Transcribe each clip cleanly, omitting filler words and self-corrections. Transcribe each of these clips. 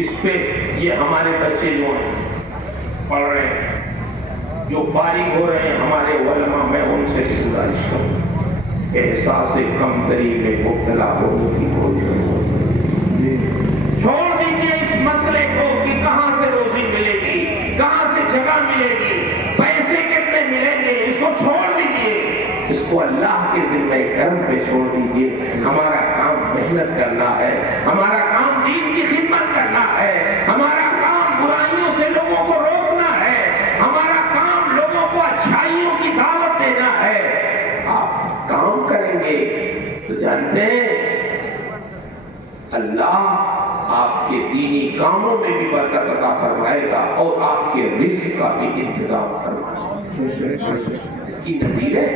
اس پہ یہ ہمارے بچے جو ہیں پڑھ رہے ہیں، جو فارغ ہو رہے ہیں ہمارے علماء، میں ان سے گزارش کروں احساس کمتری میں مبتلا ہونے کی کوئی ضرورت نہیں۔ چھوڑ دیجیے اس مسئلے کو کہ کہاں سے روزی ملے گی، کہاں سے جگہ ملے گی، پیسے کتنے ملیں گے، اس کو چھوڑ دیجیے، اس کو اللہ کے ذمہ کرم پہ چھوڑ دیجیے۔ ہمارا کام محنت کرنا ہے، ہمارا کام دین کی خدمت کرنا ہے، ہمارا کام برائیوں سے لوگوں کو روکنا ہے، ہمارا کام لوگوں کو اچھائیوں کی دعوت دینا ہے۔ آپ کام کریں گے تو جانتے ہیں اللہ آپ کے دینی کاموں میں بھی برکت عطا فرمائے گا اور آپ کے رزق کا بھی انتظام فرمائے گا۔ اس کی نظیر ہے،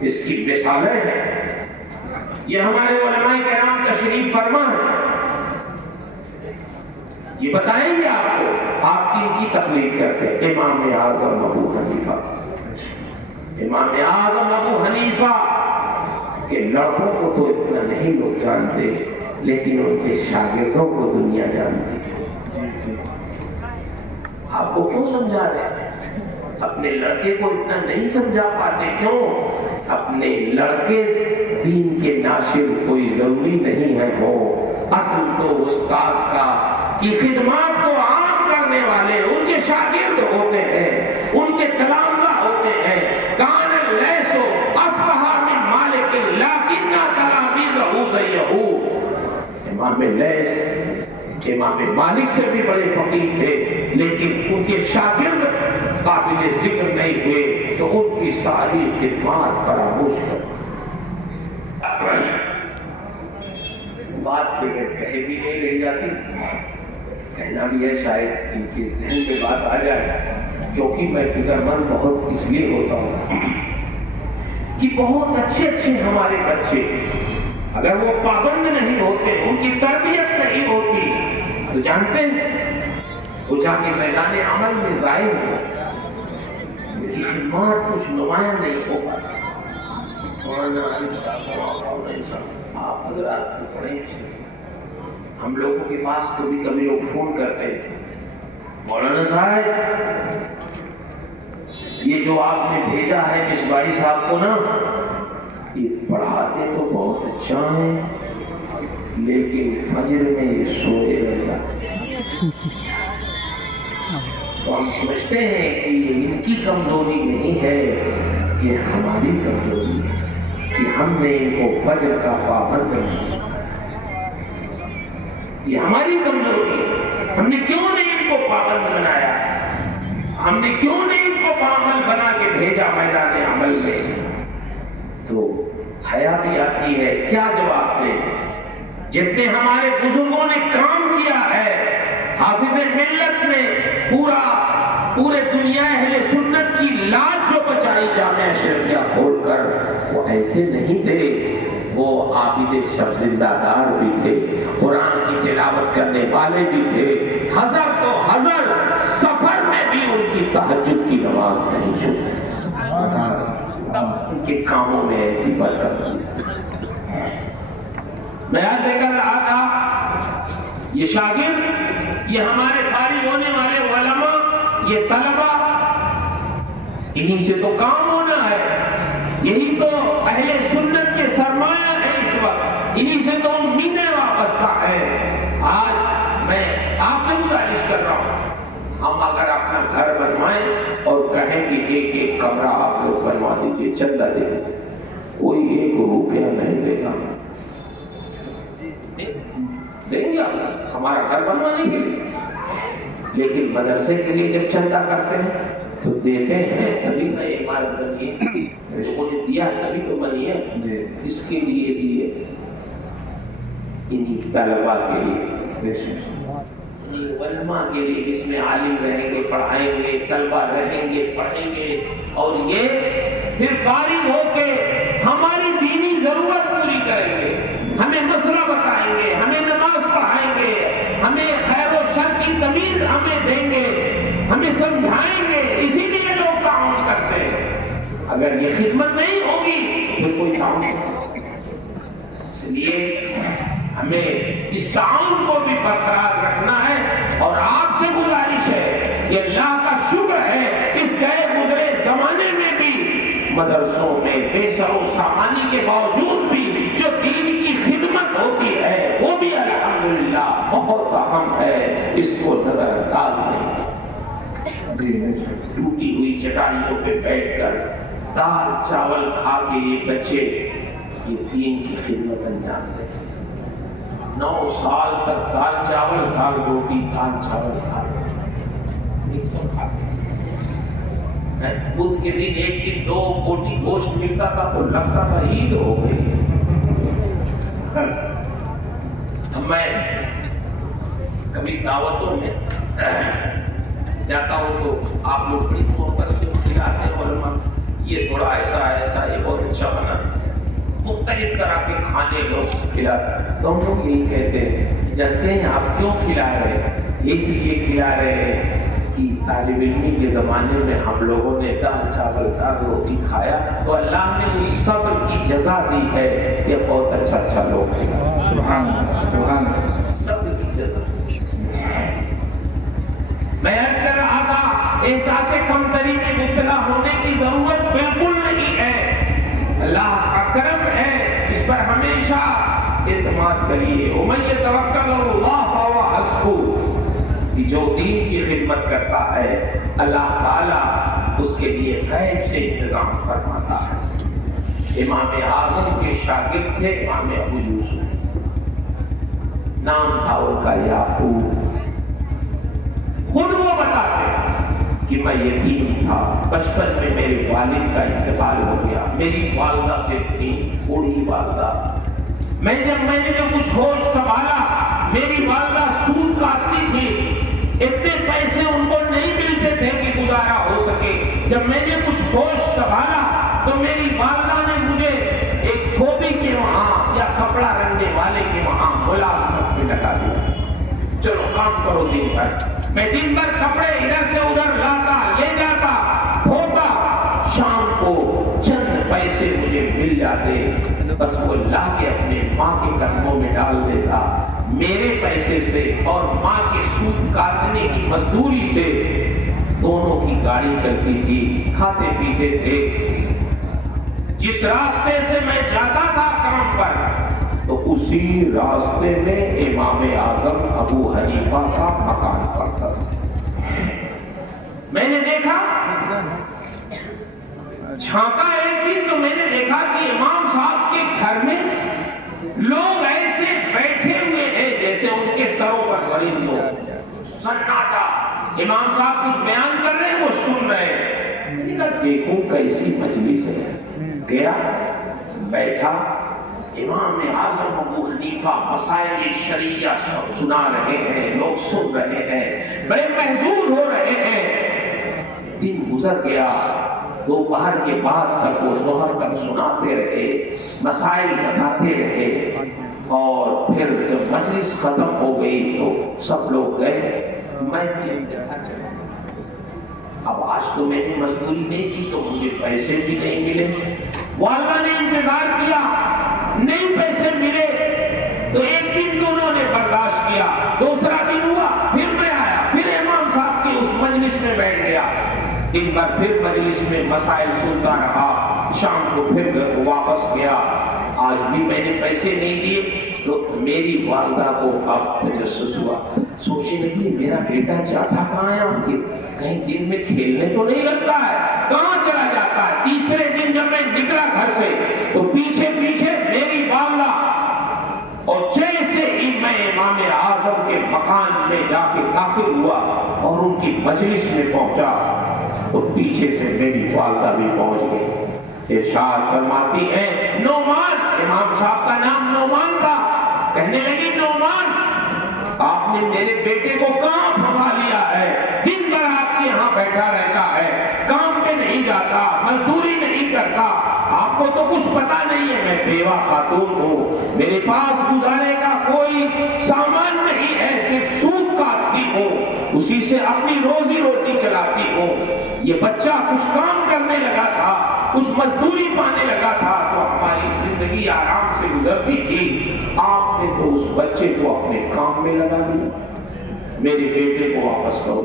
اس کی مثالیں ہیں، یہ ہمارے علماء کرام تشریف فرما ہے، یہ بتائیں گے آپ کو آپ کن کی تقلید کرتے ہیں۔ امام اعظم ابو حنیفہ، امام اعظم ابو حنیفہ کے لڑکوں کو تو اتنا نہیں لوگ جانتے، لیکن ان کے شاگردوں کو دنیا جانتی ہے۔ آپ کو کیوں سمجھا رہے ہیں؟ اپنے لڑکے کو اتنا نہیں سمجھا پاتے، کیوں؟ اپنے لڑکے دین کے ناشر کوئی ضروری نہیں ہے ہو، اصل تو استاذ کا کی خدمات کو عام کرنے والے ان کے شاگرد ہوتے ہیں، ان کے تلامذہ ہوتے ہیں۔ کان اللیث افقہ من مالک لکن تلاميذه زیہوا۔ امام لیث امام مالک سے بھی بڑے فقیہ تھے، لیکن ان کے شاگرد قابل ذکر نہیں ہوئے تو ان کی ساری خدمات فراموش کر۔ بات بغیر کہے بھی نہیں رہ جاتی، کہنا بھی ہے شاید ان کے ذہن میں بات آ جائے، کیونکہ میں فکر مند بہت اس لیے ہوتا ہوں کہ بہت اچھے اچھے ہمارے بچے اگر وہ پابند نہیں ہوتے، ان کی تربیت نہیں ہوتی، تو جانتے ہیں وہ جا کے میدان عمل میں ظاہر ہو، ان کی خدمات کچھ نمایاں نہیں ہو پاتی۔ آپ حضرات کو پڑھیں، ہم لوگوں کے پاس کبھی کبھی لوگ فون کرتے ہیں، مولانا صاحب یہ جو آپ نے بھیجا ہے مصباحی صاحب کو نا، یہ پڑھاتے تو بہت اچھا ہے لیکن فجر میں یہ سوئے رہ جاتے ہیں۔ تو ہم سمجھتے ہیں کہ یہ ان کی کمزوری نہیں ہے، یہ ہماری کمزوری ہے کہ ہم نے ان کو فجر کا پابند نہیں، یہ ہماری کمزوری ہے۔ ہم نے کیوں نہیں ان کو پابند بنایا، ہم نے کیوں نہیں ان کو پابند بنا کے بھیجا میدان عمل میں؟ تو حیا بھی آتی ہے، کیا جواب دیں؟ جتنے ہمارے بزرگوں نے کام کیا ہے، حافظ ملت نے پورے دنیا اہل سنت کی لاج جو بچائی جامعہ شرعیہ کھول کر، وہ ایسے نہیں تھے، وہ عابد شب زندہ دار بھی تھے، قرآن کی تلاوت کرنے والے بھی تھے، حضر تو حضر، سفر میں بھی ان کی تہجد کی نماز نہیں چھوٹی، ان کے کاموں میں ایسی برکت تھی۔ میں آج لے کر رہا تھا یہ شاگرد، یہ ہمارے فارغ ہونے والے علماء، یہ طلبہ، انہی سے تو کام ہونا ہے، یہی تو اہل سنت کے سرمایہ ہے اس وقت، انہی سے تو امیدیں وابستہ ہے۔ آج میں آپ سے گزارش کر رہا ہوں، ہم اگر اپنا گھر بنوائیں اور کہیں کہ ایک ایک کمرہ آپ لوگ بنوا دیجیے، چندہ دے دیجیے، کوئی 1 روپیہ نہیں دے گا، دیں گے ہمارا گھر بنوانے کے لیے، لیکن مدرسے کے لیے جب چندہ کرتے ہیں تو دیتے ہیں، تبھی نئی عمارت بنی ہے، اس کو نے دیا تبھی تو بنی ہے، اس کے لیے دیے انہی طلباء کے لیے، علماء کے لیے، جس میں عالم رہیں گے پڑھائیں گے، طلباء رہیں گے پڑھیں گے، اور یہ پھر فارغ ہو کے ہماری دینی ضرورت پوری کریں گے، ہمیں مسئلہ بتائیں گے، ہمیں نماز پڑھائیں گے، ہمیں خیر و شر کی تمیز ہمیں دیں گے، ہمیں سمجھائیں گے، اسی لیے لوگ تعاون کرتے ہیں۔ اگر یہ خدمت نہیں ہوگی پھر کوئی تعاون نہیں۔ اس لیے ہمیں اس تعاون کو بھی برقرار رکھنا ہے، اور آپ سے گزارش ہے کہ اللہ کا شکر ہے اس گئے گزرے زمانے میں بھی مدرسوں میں بے سر و سامانی کے باوجود بھی جو دین کی خدمت ہوتی ہے وہ بھی الحمدللہ بہت اہم ہے، اس کو نظر انداز نہیں۔ ٹوٹی ہوئی چٹائیوں پہ بیٹھ کر دال چاول کھا کے یہ بچے یہ دین کی خدمت انجام دیں۔ 9 سال تک دال چاول کھا، روٹی دال چاول کھا، ایک سب کھا۔ بدھ کے دن ایک دن 2 بوٹی گوشت ملتا تھا تو لگتا تھا عید ہو گئی۔ میں کبھی دعوتوں میں جاتا ہوں تو آپ لوگ کی محبت سے کھلاتے ہیں، علماء یہ تھوڑا ایسا ایسا، یہ بہت اچھا بنا، مختلف طرح کے کھانے لوگ کھلاتے، تو ہم لوگ یہی کہتے ہیں جانتے ہیں آپ کیوں کھلا رہے ہیں؟ اس لیے کھلا رہے ہیں کہ طالب علمی کے زمانے میں ہم لوگوں نے دال چاول کا روٹی کھایا تو اللہ نے اس صبر کی جزا دی ہے کہ بہت اچھا اچھا لوگ سبحان اللہ، صبر کی جزا۔ میں عرض کر رہا تھا احساس کمتری میں مبتلا ہونے کی ضرورت بالکل نہیں ہے، اللہ کا کرم ہے، اس پر ہمیشہ اعتماد کریے۔ وَمَن يَتَوَكَّلْ عَلَى اللَّهِ فَهُوَ حَسْبُهُ، کہ جو دین کی خدمت کرتا ہے اللہ تعالیٰ اس کے لیے غیب سے انتظام فرماتا ہے۔ امام اعظم کے شاگرد تھے امام ابو یوسف، نام تھا ان کا یعقوب۔ خود وہ بتاتے کہ میں یتیم تھا، بچپن میں میرے والد کا انتقال ہو گیا، میری والدہ سے تھی بوڑھی والدہ، میں نے جب کچھ ہوش سنبھالا میری والدہ سود کاٹتی تھی، اتنے پیسے ان کو نہیں ملتے تھے کہ گزارا ہو سکے، جب میں نے کچھ ہوش سنبھالا تو میری والدہ نے مجھے ایک دھوبی کے وہاں یا کپڑا رنگنے والے کے وہاں ملازمت میں لگا دیا، چلو کام کرو دن بھر۔ میں دن بھر کپڑے ادھر سے ادھر لاتا لے جاتا دھوتا، شام کو چند پیسے مجھے مل جاتے، بس وہ لا کے اپنے ماں کے قدموں میں ڈال دیتا، میرے پیسے سے اور ماں کے سود کاٹنے کی مزدوری سے دونوں کی گاڑی چلتی تھی، کھاتے پیتے تھے۔ جس راستے سے میں جاتا تھا کام پر تو اسی راستے میں امام اعظم ابو حنیفہ کا مکان پڑتا تھا۔ میں نے دیکھا، جھانکا ایک دن تو میں نے دیکھا کہ امام صاحب کے گھر میں لوگ ایسے بیٹھے ہوئے ہیں جیسے ان کے سروں پر غریب لوگ، سناٹا، امام صاحب کچھ بیان کر رہے ہیں وہ سن رہے ہیں۔ میں نے کہا دیکھوں کیسی مجلس ہے، گیا بیٹھا، امام اعظم ابو حنیفہ مسائل شرعیہ سنا رہے ہیں، لوگ سن رہے ہیں، بڑے محظوظ ہو رہے ہیں۔ دن گزر گیا، دوپہر کے بعد تک وہ ظہر تک سناتے رہے، مسائل بتاتے رہے، اور پھر جب مجلس ختم ہو گئی تو سب لوگ گئے، میں بھی گھر چلا۔ اب آج تو میں نے مزدوری نہیں کی تو مجھے پیسے بھی نہیں ملے، والدہ نے انتظار کیا نہیں پیسے ملے، تو ایک دن تو انہوں نے برداشت کیا، دوسرا دن ہوا پھر میں آیا، پھر امام صاحب کی اس مجلس میں بیٹھ گیا، دن بھر پھر مجلس میں مسائل سنتا رہا، شام کو پھر گھر کو واپس گیا۔ آج بھی میں نے پیسے نہیں دیے تو میری والدہ کو اب تجسس ہوا، سوچنے لگی میرا بیٹا جاتا کہاں ہے، ان کے کہیں دن میں کھیلنے تو نہیں لگتا ہے، کہاں چلا جاتا ہے۔ تیسرے دن جب میں نکلا گھر سے تو پیچھے پیچھے میری والدہ، اور جیسے ہی میں امام اعظم کے مکان میں جا کے داخل ہوا اور ان کی مجلس میں پہنچا تو پیچھے سے میری والدہ بھی پہنچ گئی۔ ارشاد فرماتی ہے نعمان، امام صاحب کا نام نعمان تھا، کہنے لگی نعمان آپ نے میرے بیٹے کو کہاں پھنسا لیا ہے، دن بھر آپ کے یہاں بیٹھا رہتا ہے، کام پہ نہیں جاتا، مزدوری نہیں کرتا، آپ کو تو کچھ پتا نہیں ہے، میں بیوہ خاتون ہوں، میرے پاس گزارے کا کوئی سامان نہیں ہے، صرف سود کاٹتی ہوں، اسی سے اپنی روزی روٹی چلاتی ہوں، یہ بچہ کچھ کام کرنے لگا تھا، کچھ مزدوری پانے لگا تھا تو ہماری زندگی آرام سے گزرتی تھی، آپ نے تو اس بچے کو اپنے کام میں لگا دیا، میرے بیٹے کو واپس کرو۔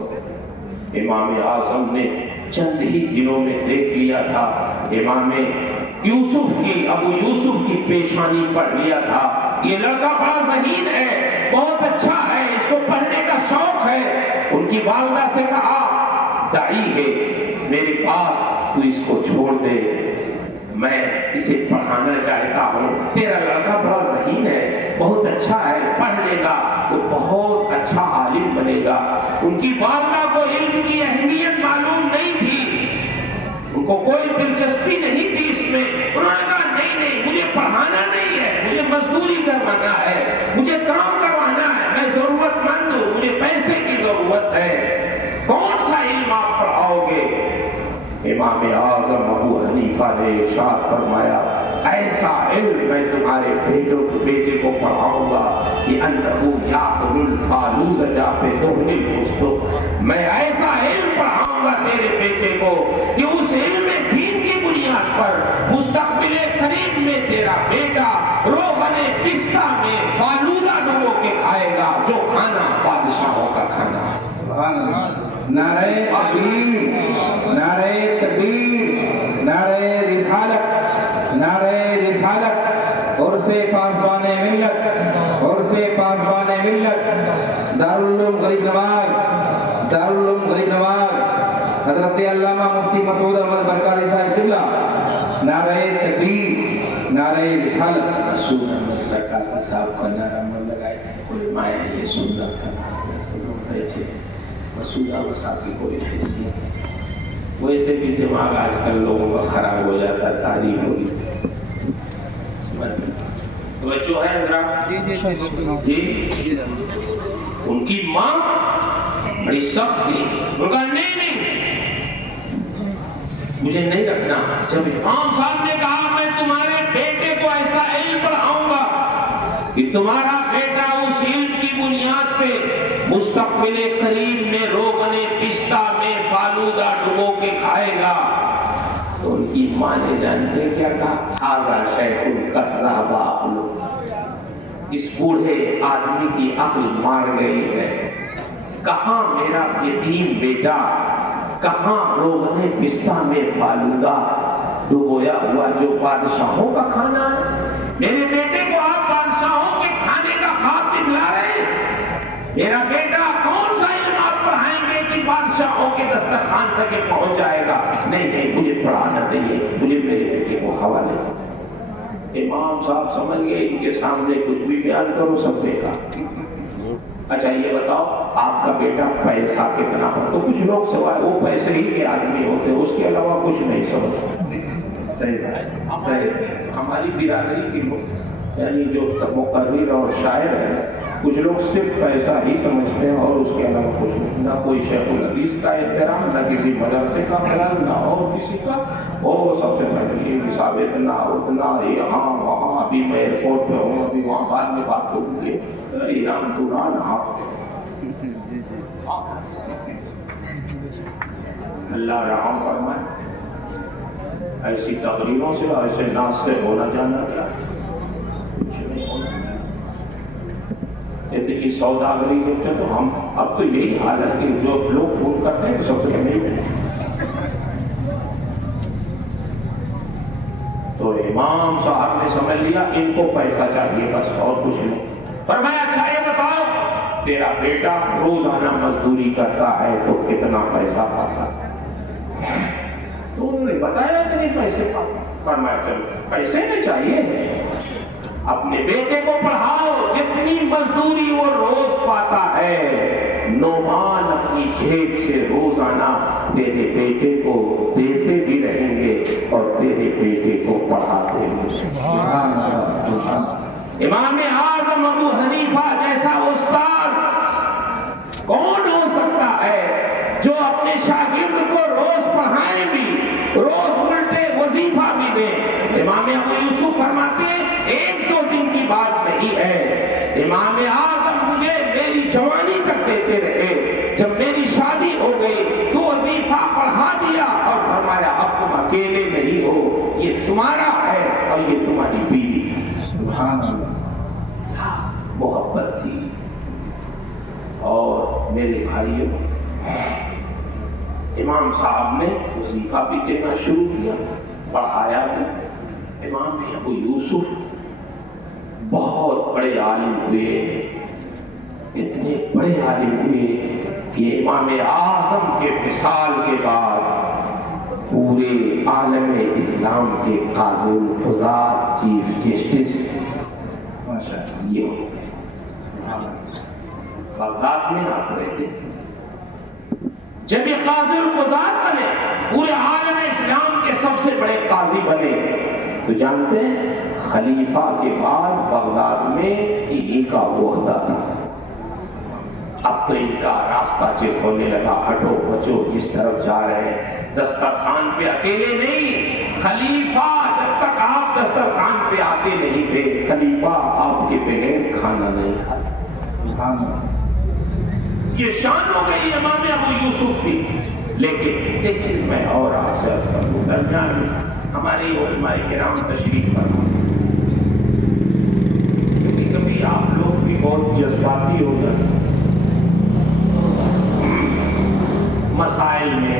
امام اعظم نے چند ہی دنوں میں دیکھ لیا تھا، امام یوسف کی، ابو یوسف کی پیشانی پڑھ لیا تھا، یہ لڑکا بڑا ذہین ہے، بہت اچھا ہے، اس کو پڑھنے کا شوق ہے۔ ان کی والدہ سے کہا دائی ہے میرے پاس، تو اس کو چھوڑ دے، میں اسے پڑھانا چاہتا ہوں، تیرا لڑکا بڑا ذہین ہے، بہت اچھا ہے، پڑھ لے گا تو بہت اچھا عالم بنے گا۔ ان کی والدہ کو علم کی اہمیت معلوم نہیں تھی، ان کو کوئی دلچسپی نہیں تھی اس میں۔ انہوں نے کہا نہیں مجھے پڑھانا نہیں ہے، مجھے مزدوری کروانا ہے، مجھے کام کروانا ہے، میں ضرورت مند ہوں، مجھے پیسے کی ضرورت ہے، کون سا علم آپ پڑھاؤ گے؟ امام اعظم ابو حنیفہ نے ارشاد فرمایا ایسا علم میں تمہارے بیٹے کو پڑھاؤں گا کہ انہو یاکل الفالوز جاپے دہنی دوستو، میں ایسا علم پڑھاؤں گا تیرے بیٹے کو کہ اس علم دین کی بنیاد پر مستقبل قریب میں تیرا بیٹا روغن پستہ میں فالودہ ڈبو کے کھائے گا، جو کھانا بادشاہوں کا کھانا ہے۔ نعرہ تکبیر، نعرہ تکبیر، نعرہ رسالت، نعرہ رسالت، عرص پاسبان ملت، عرص پاسبان ملت، دارالعلوم غریب نواز، دارالعلوم غریب نواز، حضرت علامہ مفتی مسعود احمد برکاری صاحب قبلہ، نعرہ تکبیر، نعرہ رسالت۔ مسعود احمد برکاری صاحب کا نعرہ من لگائے، علماء یہ سننا مسعود احمد صاحب کی کوئی حیثیت نہیں، ویسے بھی دماغ آج کل لوگوں کا خراب ہو جاتا ہے، تعریف ہوگی توجہ ہے حضرات؟ جی ان کی ماں بڑی سخت تھی، انہوں نے کہا نہیں مجھے نہیں رکھنا۔ جب امام صاحب نے کہا میں تمہارے بیٹے کو ایسا علم پڑھاؤں گا کہ تمہارا بیٹا اس علم کی بنیاد پہ مستقبل قریب میں روغن پستہ میں فالودہ ڈبو کے کھائے گا، تو ان کی ماں نے جانتے کیا کہا ھذا شیخ قد ذہب عقلہ، اس بوڑھے آدمی کی عقل مار گئی ہے، کہاں میرا یتیم بیٹا، کہاں روغن پستہ میں فالودہ ڈبویا ہوا جو بادشاہوں کا کھانا ہے؟ میرے بیٹے کو آپ بادشاہوں کے کھانے کا خواب دکھلا رہے ہیں؟ میرا بیٹا کون سا علم آپ پڑھائیں گے کہ بادشاہوں کے دسترخوان تک یہ پہنچ جائے گا؟ نہیں مجھے پڑھانا نہیں ہے، مجھے میرے بیٹے کو حوالے دو۔ امام صاحب سمجھ گئے ان کے سامنے کچھ بھی بیان کرو سب بیکار۔ اچھا یہ بتاؤ آپ کا بیٹا پیسہ کتنا ہو؟ تو کچھ لوگ سوائے وہ پیسے ہی کے آدمی ہوتے، اس کے علاوہ کچھ نہیں سمجھتے۔ صحیح ہماری برادری کی یعنی جو مقرر اور شاعر ہیں کچھ لوگ صرف پیسہ ہی سمجھتے ہیں اور اس کے علاوہ کچھ نہیں، نہ کوئی شیخ الحدیث کا احترام، نہ کسی مدرسے کا خیال، نہ اور کسی کا۔ اور سب سے پہلے یہ حساب اتنا اتنا یہاں وہاں، ابھی میں ایئرپورٹ پہ ہوں، ابھی وہاں بعد میں بات ہوگی، ایران دوران اللہ رحم فرمائے۔ ایسی تقریروں سے ایسے ناز سے ہونا جانا کیا کچھ نہیں ہونا۔ کہتے کہ سوداگری جو تو ہم اب تو یہی حال ہے کہ جو لوگ فون کرتے ہیں سب سے نہیں، تو امام صاحب نے سمجھ لیا ان کو پیسہ چاہیے بس اور کچھ نہیں۔ فرمایا اچھا یہ بتاؤ تیرا بیٹا روزانہ مزدوری کرتا ہے تو کتنا پیسہ پاتا ہے؟ تو انہوں نے بتایا کہ پیسے پاتا۔ فرمایا چلو پیسے نہیں چاہیے، اپنے بیٹے کو پڑھاؤ، جتنی مزدوری وہ روز پاتا ہے نعمان اپنی جیب سے روزانہ تیرے بیٹے کو دیتے بھی رہیں گے اور تیرے بیٹے کو پڑھاتے بھی۔ امام اعظم ابو حنیفہ جیسا استاد کون ہو سکتا ہے جو اپنے شاگرد کو روز پڑھائے بھی، روز الٹے وظیفہ بھی دے؟ امام ابو یوسف فرماتے ہیں ایک دو دن کی بات نہیں ہے، امام اعظم مجھے میری جوانی تک دیتے رہے، جب میری شادی ہو گئی تو وظیفہ پڑھا دیا اور فرمایا اب تم اکیلے نہیں ہو، یہ تمہارا ہے اور یہ تمہاری بیوی ہے۔ سبحان اللہ، محبت تھی. اور میرے بھائیوں، امام صاحب نے وظیفہ بھی دینا شروع کیا، پڑھایا بھی. امام ابو یوسف بہت بڑے عالم ہوئے، اتنے بڑے عالم ہوئے کہ امام اعظم کے وصال کے بعد پورے عالم اسلام کے قاضی القضات، چیف جسٹس یہ ہو گئے. بغداد میں آپ رہتے، جب یہ قاضی القضات بنے، پورے عالم اسلام کے سب سے بڑے قاضی بنے، تو جانتے ہیں خلیفہ کے بعد بغداد میں انہی کا عہدہ تھا. اب تو ان کا راستہ چیک ہونے لگا، ہٹو بچو جس طرف جا رہے ہیں. دسترخوان پہ اکیلے نہیں، خلیفہ جب تک آپ دسترخوان پہ آتے نہیں تھے، خلیفہ آپ کے بغیر کھانا نہیں کھاتا. یہ شان ہو گئی امام ابو یوسف کی. لیکن ایک چیز میں اور آپ سے عرض کر دوں، درمیان میں ہمارے علماء کرام تشریف فرما، کبھی کبھی آپ لوگ بھی بہت جذباتی ہو جاتے مسائل میں.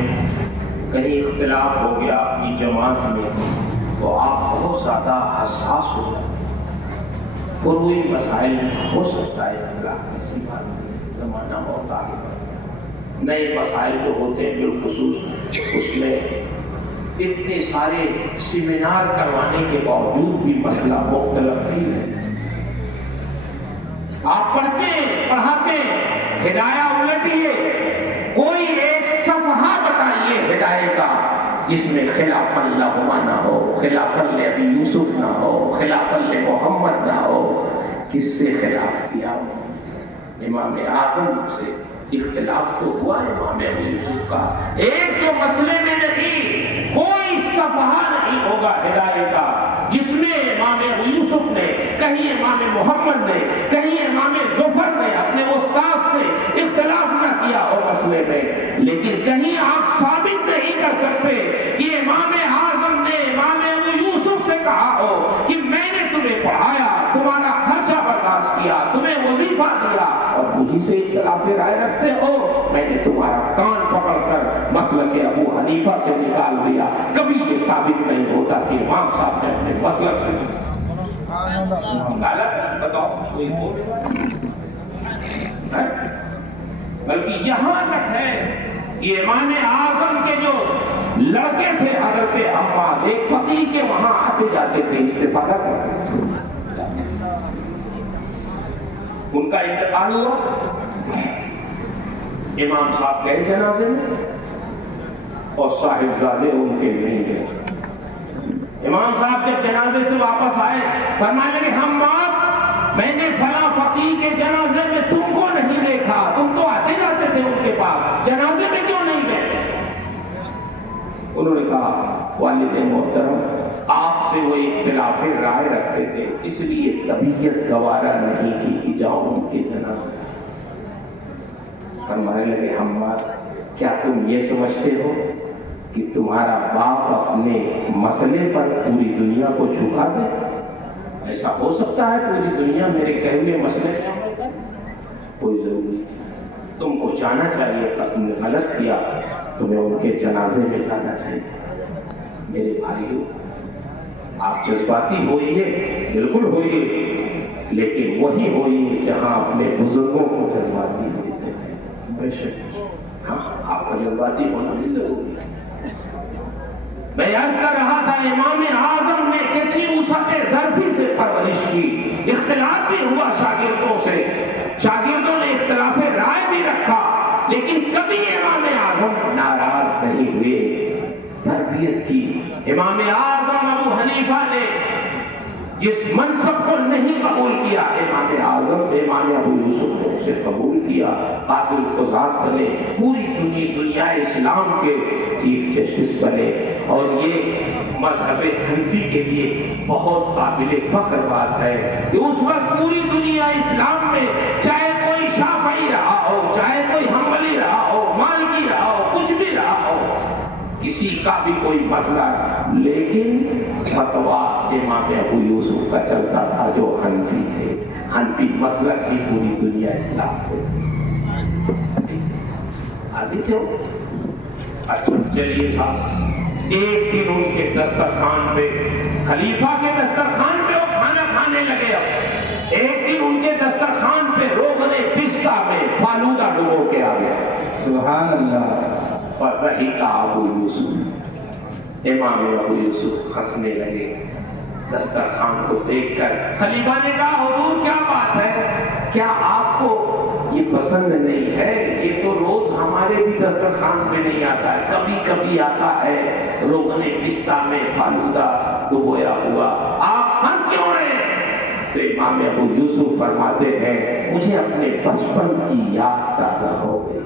کہیں اختلاف ہو گیا اپنی جماعت میں تو آپ بہت زیادہ حساس ہو جاتے. کوئی مسائل ہو سکتا ہے اختلاف، کسی بات نہیں، زمانہ بہت آگے بڑھا. نئے مسائل جو ہوتے ہیں بالخصوص اس میں اتنے سارے سیمینار کروانے کے باوجود بھی مسئلہ مختلف ہی ہے. آپ پڑھتے ہیں، پڑھاتے ہیں، ہدایہ الٹیے، کوئی ایک صفحہ بتائیے ہدایت کا جس میں خلاف لہما نہ ہو، خلاف ابی یوسف نہ ہو، خلاف محمد نہ ہو. کس سے خلاف کیا؟ امام اعظم سے اختلاف تو ہوا امام ابو یوسف کا. ایک جو مسئلے میں نہیں، کوئی صفحہ نہیں ہوگا ہدایت کا جس میں امام ابو یوسف نے، کہیں امام محمد نے، کہیں امام ظفر نے اپنے استاد سے اختلاف نہ کیا ہو مسئلے میں. لیکن کہیں آپ ثابت نہیں کر سکتے کہ امام اعظم نے امام ابو یوسف سے کہا ہو کہ میں نے تمہیں پڑھایا، تمہارا خرچہ برداشت کیا، تمہیں وظیفہ دیا اور مجھے سے اختلاف رائے رکھتے ہو، میں نے تمہارا کان پکڑ کر مسلک ابو حنیفہ سے نکال دیا. کبھی یہ ثابت نہیں ہوتا کہ امام صاحب نے اپنے مسلک سے غلط بتاؤ کوئی بلکہ یہاں تک ہے یہ امام اعظم کے جو لڑکے تھے حضرت عباس، ایک فقیہ کے وہاں آتے جاتے تھے، استفادہ کرتے تھے. ان کا انتقال ہوا، امام صاحب گئے جنازے میں اور صاحبزادے ان کے نہیں گئے. امام صاحب جب جنازے سے واپس آئے فرمانے لگے حماد، میں نے فلاں فقیہ کے جنازے میں تم کو نہیں دیکھا، تم تو آتے جاتے تھے ان کے پاس، جنازے میں کیوں نہیں گئے؟ انہوں نے کہا والد محترم، آپ سے وہ اختلاف رائے رکھتے تھے، اس لیے طبیعت گوارا نہیں کی کہ جاؤ ان کے جنازے. فرمانے لگے حماد، کیا تم یہ سمجھتے ہو کہ تمہارا باپ اپنے مسئلے پر پوری دنیا کو جھکا دے؟ ایسا ہو سکتا ہے پوری دنیا میرے کہے ہوئے مسئلے میں؟ کوئی ضروری نہیں. تم کو جانا چاہیے کہ تم نے غلط کیا، تمہیں ان کے جنازے میں جانا چاہیے. میرے بھائیوں، آپ جذباتی ہوئیے، بالکل ہوئیے، لیکن وہی ہوئیے جہاں اپنے بزرگوں کو جذباتی ہوتے ہیں. بے شک ہاں، آپ کا جذباتی ہونا بھی ضروری ہے. میں عرض کر رہا تھا امام اعظم نے کتنی وسعت ظرفی سے پرورش کی. اختلاف بھی ہوا شاگردوں سے، شاگردوں نے اختلاف رائے بھی رکھا، لیکن کبھی امام اعظم ناراض نہیں ہوئے، تربیت کی. امام اعظم ابو حنیفہ نے جس منصب کو نہیں قبول کیا، امام اعظم امام ابو یوسف نے اسے قبول کیا. قاضی القضات بنے، پوری دنیا اسلام کے چیف جسٹس بنے. اور یہ مذہب حنفی کے لیے بہت قابل فخر بات ہے کہ اس وقت پوری دنیا اسلام میں چاہے کوئی شافعی رہا ہو، چاہے کوئی حنبلی رہا ہو، مالکی رہا ہو، کچھ بھی رہا ہو، کسی کا بھی کوئی مسئلہ، لیکن فتوا امام ابو یوسف کا چلتا تھا جو حنفی تھے، حنفی مسلک کی پوری دنیا اسلام تھے۔ حاضر ہو؟ اچھا چلیے صاحب، ایک دن ان کے دسترخوان پہ، خلیفہ کے دسترخوان پہ وہ کھانا کھانے لگے۔ اب ایک دن ان کے دسترخوان پہ روغن پستہ میں فالودہ ڈبو کے آ گیا۔ سبحان اللہ۔ فضحک ابو یوسف، امام ابو یوسف ہنسنے لگے دسترخوان کو دیکھ کر۔ خلیفہ نے کہا حضور کیا بات ہے، کیا آپ کو یہ پسند نہیں ہے؟ یہ تو روز ہمارے بھی دسترخوان پہ نہیں آتا ہے، کبھی کبھی آتا ہے روغن پستہ میں فالودہ ڈبویا ہوا، آپ ہنس کیوں رہے ہیں؟ تو امام ابو یوسف فرماتے ہیں مجھے اپنے بچپن کی یاد تازہ ہو گئی۔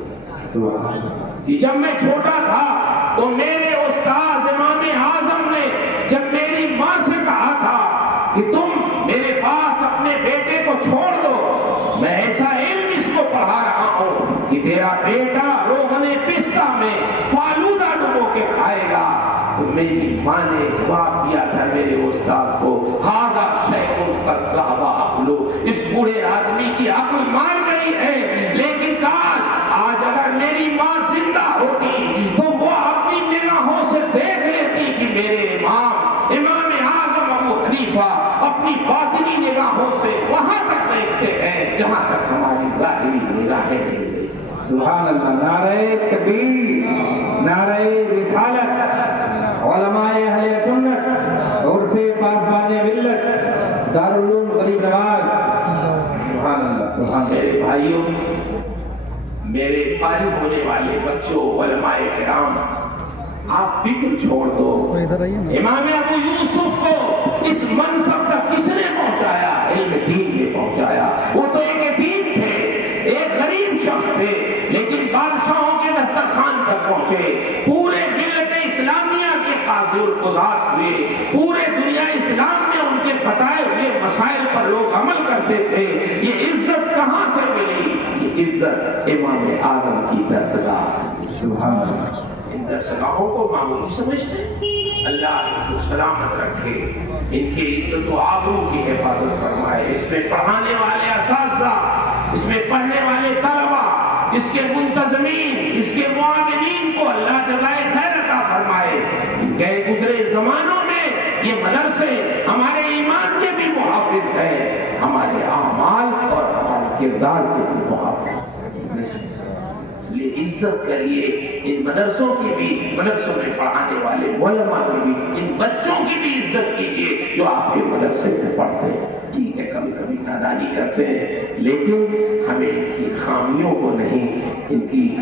کہ جب میں چھوٹا تھا تو میرے استاد امام اعظم نے جب میری ماں سے کہا تھا کہ تم میرے پاس اپنے بیٹے کو چھوڑ دو، میں ایسا علم اس کو پڑھا رہا ہوں کہ تیرا بیٹا روغن پستہ میں فالودہ ڈبو کے کھائے گا۔ تو میری ماں نے جواب دیا تھا میرے استاد کو، ھذا شیخ قد ذهب عقلہ، اس بوڑھے آدمی کی عقل مار گئی ہے، لیکن کاش آج اگر میری ماں زندہ ہوتی تو وہ اپنی نگاہوں سے دیکھ لیتی کہ میرے امام اعظم ابو حنیفہ اپنی باطنی نگاہوں سے وہاں تک دیکھتے ہیں جہاں تک ہماری ظاہری نگاہیں نہیں۔ سبحان اللہ۔ نعرہ تکبیر، نعرہ رسالت، علماء اہل سنت، عرس پاسبان ملت، دارالعلوم غریب نواز۔ سبحان اللہ، سبحان اللہ۔ میرے بھائیوں، میرے فارغ ہونے والے بچوں، علماء کرام، آپ فکر چھوڑ دو، امام ابو یوسف کو اس منصب تک کس نے پہنچایا؟ علم دین نے پہنچایا۔ وہ تو ایک یتیم تھے، ایک غریب شخص تھے، لیکن بادشاہوں کے دسترخوان تک پہنچے، پورے ملت اسلامیہ کے قاضی القضات ہوئے، پورے دنیا اسلام میں ان کے بتائے ہوئے مسائل پر لوگ عمل کرتے تھے۔ یہ عزت کہاں سے ملی؟ یہ عزت امام اعظم کی درسگاہ سے۔ سبحان اللہ۔ ان درسگاہوں کو معمولی سمجھتے اللہ ان کو سلامت رکھے، ان کی عزت و آبرو کی حفاظت فرمائے۔ اس میں پڑھانے والے اساتذہ، اس میں پڑھنے والے طلبہ، اس کے منتظمین، اس کے معاونین کو اللہ جزائے خیر عطا فرمائے۔ گئے گزرے زمانوں میں یہ مدرسے ہمارے ایمان کے بھی محافظ ہیں، ہمارے اعمال اور ہمارے کردار کے بھی محافظ۔ لیے عزت کریے ان مدرسوں کی بھی، مدرسوں میں پڑھانے والے علماء کی بھی، ان بچوں کی بھی عزت کیجیے جو آپ کے مدرسے میں پڑھتے ہیں۔ ٹھیک ہے کبھی کبھی نادانی کرتے ہیں، لیکن ہمیں ان کی خامیوں کو نہیں، ان کی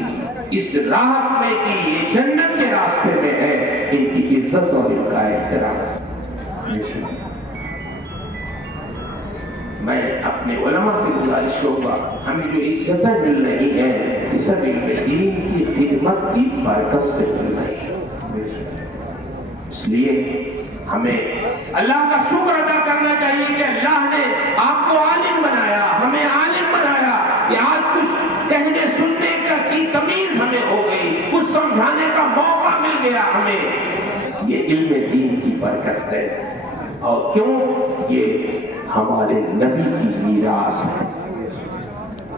اس راہ میں کہ یہ جنت کے راستے میں ہے، ان کی عزت اور ان کا احترام۔ میں اپنے علماء سے گزارش کروں گا، ہمیں جو عزتیں مل رہی ہیں یہ سب علم دین کی خدمت کی برکت سے مل رہی ہے۔ اس لیے ہمیں اللہ کا شکر ادا کرنا چاہیے کہ اللہ نے آپ کو عالم بنایا، ہمیں عالم بنایا، کہ آج کچھ کہنے سننے کی تمیز ہمیں ہو گئی، کچھ سمجھانے کا موقع مل گیا ہمیں۔ یہ علم دین کی برکت ہے، اور کیوں؟ یہ ہمارے نبی کی میراث ہے۔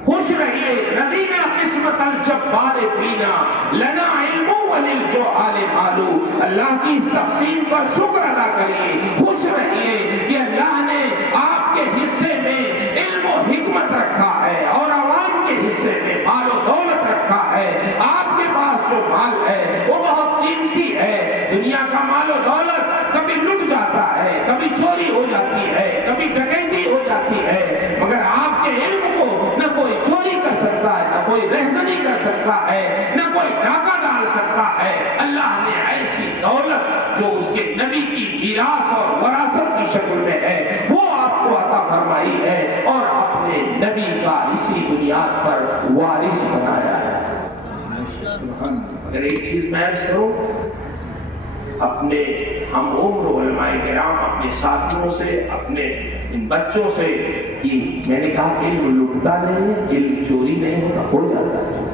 خوش رہیے، رضینا قسمت الجبار فینا، لنا علم وللجہال مال۔ اللہ کی اس تقسیم پر شکر ادا کریے، خوش رہیے کہ اللہ نے آپ کے حصے میں علم و حکمت رکھا ہے اور عوام کے حصے میں مال و دولت رکھا ہے۔ آپ کے پاس جو مال ہے وہ بہت قیمتی ہے۔ دنیا کا مال و دولت کبھی لٹ جاتا ہے، کبھی چوری ہو جاتی ہے، کبھی ڈکیتی ہو جاتی ہے، مگر آپ کے علم کو نہ کوئی چوری کر سکتا ہے، نہ کوئی رہزنی کر سکتا ہے، نہ کوئی ڈاکہ ڈال سکتا ہے۔ اللہ نے ایسی دولت جو اس کے نبی کی میراث اور وراثت کی شکل میں ہے وہ آپ کو عطا فرمائی ہے، اور اپنے نبی کا اسی بنیاد پر وارث بنایا ہے۔ اگر ایک چیز میں عرض کروں، اپنے ہم عمر علماء کرام، اپنے ساتھیوں سے، اپنے ان بچوں سے، کہ میں نے کہا علم لٹتا نہیں ہے، علم چوری نہیں ہوتا، ہو جاتا ہے،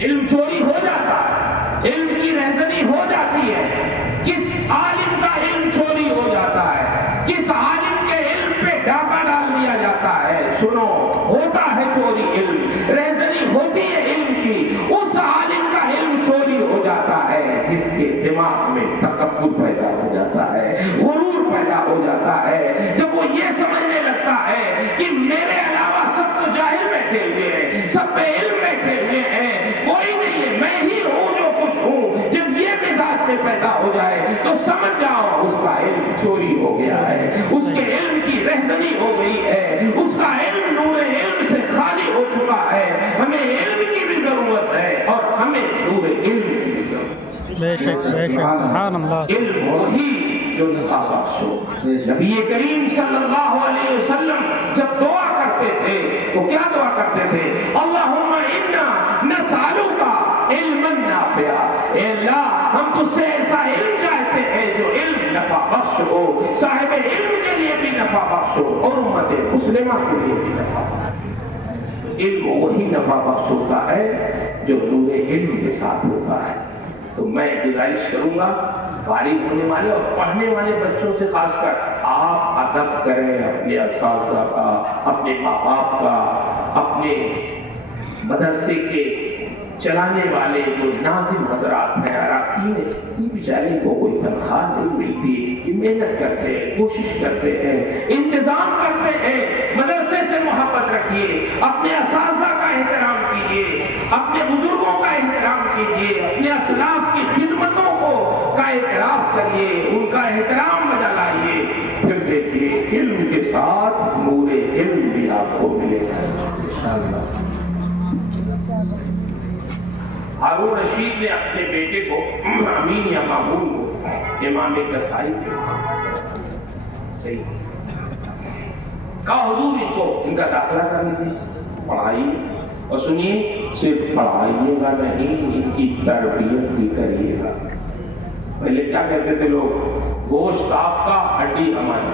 علم چوری ہو جاتا ہے، علم کی کی رہزنی ہو جاتی ہے، کس عالم کا علم چوری ہو جاتا ہے، کس عالم کے علم پہ ڈاکہ ڈال دیا جاتا ہے، سنو ہوتا ہے چوری علم، رہزنی ہوتی ہے علم کی، اس عالم کا علم چوری ہو جاتا ہے جس کے دماغ میں تکبر پیدا ہو جاتا ہے، غرور پیدا ہو جاتا ہے، جب وہ یہ سمجھنے لگتا ہے کہ میرے علاوہ سب تو جاہل بیٹھے ہوئے ہیں، سب بے علم بیٹھے ہوئے ہیں، کوئی نہیں ہے، میں ہی ہوں جو کچھ ہوں، جب یہ مزاج میں پیدا ہو جائے تو سمجھ جاؤ اس کا علم چوری ہو گیا ہے، اس کے علم کی رہزنی ہو گئی ہے، اس کا علم نور علم سے خالی ہو چکا ہے۔ ہمیں علم کی بھی ضرورت ہے اور ہمیں نور علم کی بھی ضرورت ہے۔ بے شک سبحان اللہ۔ علم وہی جو نفع بخش ہو۔ نبی کریم صلی اللہ علیہ وسلم جب دعا کرتے تھے تو کیا دعا کرتے تھے؟ اللہم انا نسألک علما نافعا، اے اللہ ہم تجھ سے ایسا علم چاہتے ہیں جو علم نفع بخش ہو، صاحب علم کے لیے بھی نفع بخش ہو اور امت مسلمہ کے لیے بھی نفع بخش ہو۔ علم وہی نفع بخش ہوتا ہے جو نور علم کے ساتھ ہوتا ہے۔ تو میں گزارش کروں گا فارغ ہونے والے اور پڑھنے والے بچوں سے، خاص کر آپ ادب کریں اپنے اساتذہ کا، اپنے ماں باپ کا، اپنے مدرسے کے چلانے والے جو ناظم حضرات ہیں، اراکین ہیں، یہ بیچارے کو کوئی تنخواہ نہیں ملتی، یہ محنت کرتے ہیں، کوشش کرتے ہیں، انتظام کرتے ہیں۔ مدرسے سے محبت رکھیے، اپنے اساتذہ کا احترام کیجیے، اپنے بزرگوں کا احترام کیجیے، اپنے اسلاف کی خدمتوں کا اعتراف کریے، ان کا احترام بجا لائیے، پھر دیکھیے علم کے ساتھ نور علم بھی آپ کو ملے گا انشاءاللہ۔ ہارون رشید نے اپنے بیٹے کو امین یا مامون کو امام کسائی کے صحیح کہا حضور ان کا داخلہ کر لیجیے، پڑھائیے، اور سنیے صرف پڑھائیے گا نہیں، ان کی تربیت بھی کریے گا۔ پہلے کیا کہتے تھے لوگ؟ گوشت آپ کا، ہڈی ہماری۔